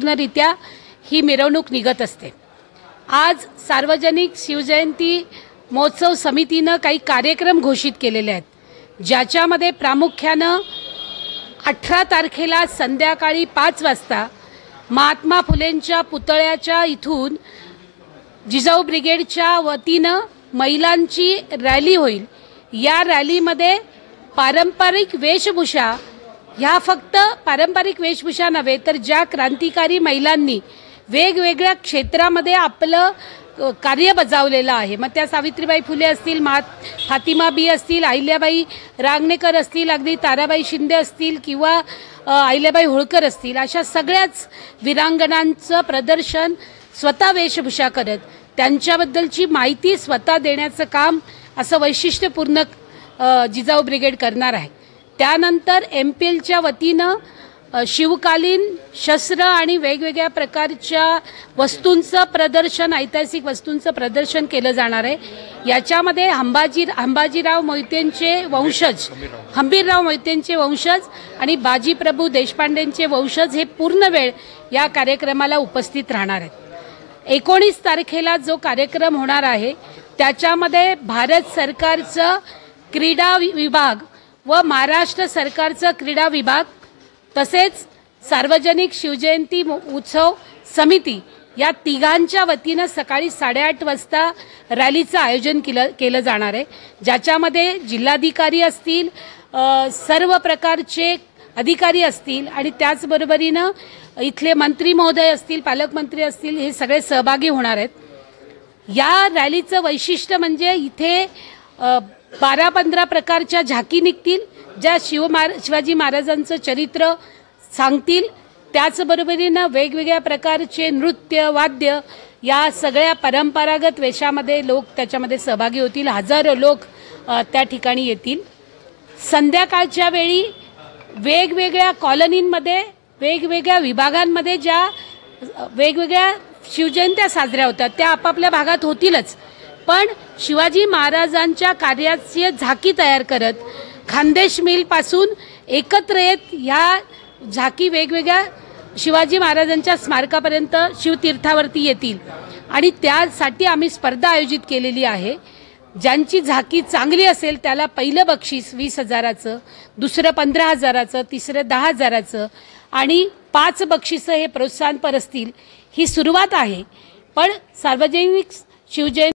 शांततापूर्णरित्या ही मिरवणूक निघत असते। आज सार्वजनिक शिवजयंती महोत्सव समितीने काही कार्यक्रम घोषित केलेले आहेत, ज्याच्यामध्ये प्रामुख्याने 18 तारखेला संध्याकाळी 5 वाजता महात्मा फुलेंच्या पुतळ्याच्या इथून जिजाऊ ब्रिगेडच्या वतीनं महिलांची रॅली होईल। या रॅलीमध्ये पारंपरिक वेशभूषा, ह्या फक्त पारंपरिक वेशभूषा नव्हे तर ज्या क्रांतिकारी महिलांनी वेगवेगळ्या क्षेत्रामध्ये आपलं कार्य बजावलेलं आहे, मग त्या सावित्रीबाई फुले असतील, फातिमा बी असतील, अहिल्याबाई रांगणेकर असतील, अगदी ताराबाई शिंदे असतील किंवा अहिल्याबाई होळकर असतील, अशा सगळ्याच वीरांगणांचं प्रदर्शन स्वतः वेशभूषा करत त्यांच्याबद्दलची माहिती स्वतः देण्याचं काम असं वैशिष्ट्यपूर्ण जिजाऊ ब्रिगेड करणार आहे। त्यानंतर MPLच्या वतीनं शिवकालीन शस्त्र आणि वेगवेगळ्या प्रकारच्या वस्तूंचं प्रदर्शन, ऐतिहासिक वस्तूंचं प्रदर्शन केलं जाणार आहे। याच्यामध्ये हंबीरराव मोहितेंचे वंशज आणि बाजीप्रभू देशपांडेंचे वंशज हे पूर्ण वेळ या कार्यक्रमाला उपस्थित राहणार आहेत। 19 तारखेला जो कार्यक्रम होणार आहे त्याच्यामध्ये भारत सरकारचं क्रीडा विभाग व महाराष्ट्र सरकारचं क्रीडा विभाग तसेच सार्वजनिक शिवजयंती उत्सव समिती या तिघांच्या वतीनं सकाळी 8:30 वाजता रॅलीचं आयोजन केलं जाणार आहे, ज्याच्यामध्ये जिल्हाधिकारी असतील, सर्व प्रकारचे अधिकारी असतील आणि त्याचबरोबरीनं इथले मंत्री महोदय असतील, पालकमंत्री असतील, हे सगळे सहभागी होणार आहेत। या रॅलीचं वैशिष्ट्य म्हणजे इथे 12-15 प्रकारच्या झाकी निघतील, ज्या शिवाजी महाराजांचं चरित्र सांगतील। त्याचबरोबरीनं वेगवेगळ्या प्रकारचे नृत्य, वाद्य या सगळ्या परंपरागत वेशामध्ये लोक त्याच्यामध्ये सहभागी होतील। हजारो लोक त्या ठिकाणी येतील। संध्याकाळच्या वेळी वेगवेगळ्या कॉलनींमध्ये, वेगवेगळ्या विभागांमध्ये ज्या वेगवेगळ्या शिवजयंत्या साजऱ्या होतात त्या आपापल्या भागात होतीलच, पण शिवाजी महाराजांच्या कार्याची झाकी तयार करत खानदेश मिलपासून एकत्र येत ह्या झाकी वेगवेगळ्या शिवाजी महाराजांच्या स्मारकापर्यंत शिवतीर्थावरती येतील आणि त्यासाठी आम्ही स्पर्धा आयोजित केलेली आहे। ज्यांची झाकी चांगली असेल त्याला पहिलं बक्षीस 20,000चं, दुसरं 15,000चं, तिसरं 10,000चं आणि 5 बक्षिसं हे प्रोत्साहनपर असतील। ही सुरुवात आहे, पण सार्वजनिक शिवजयंती